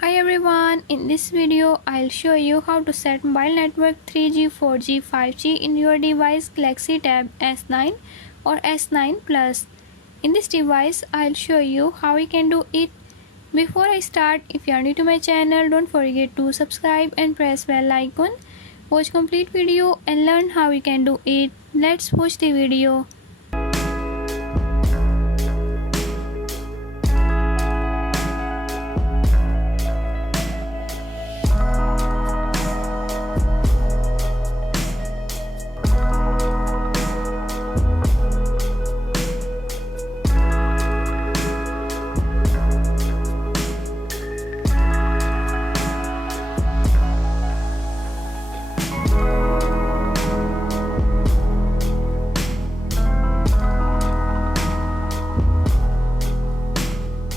Hi everyone, in this video I'll show you how to set mobile network 3G, 4G, 5G in your device Galaxy Tab S9 or S9 Plus. In this device I'll show you how you can do it. Before I start, if you are new to my channel, don't forget to subscribe and press bell icon. Watch complete video and learn how you can do it. Let's watch the video.